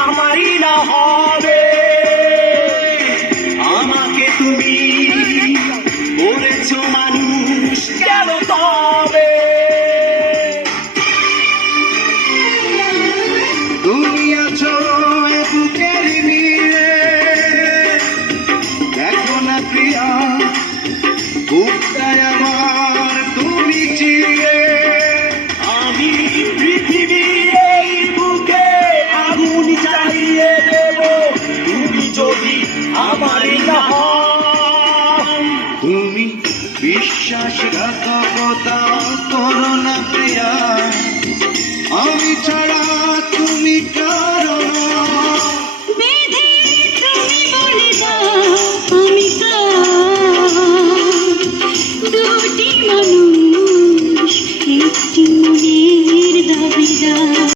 আমারই না হবে আমাকে তুমি করেছ মানুষ কেন তবে দুনিয়া চলে বুকের মিলে প্রিয়া তুমি বিশ্বাসঘাতকতা করো না প্রিয়া। আমি ছাড়া তুমি কারও দুটি মানুষ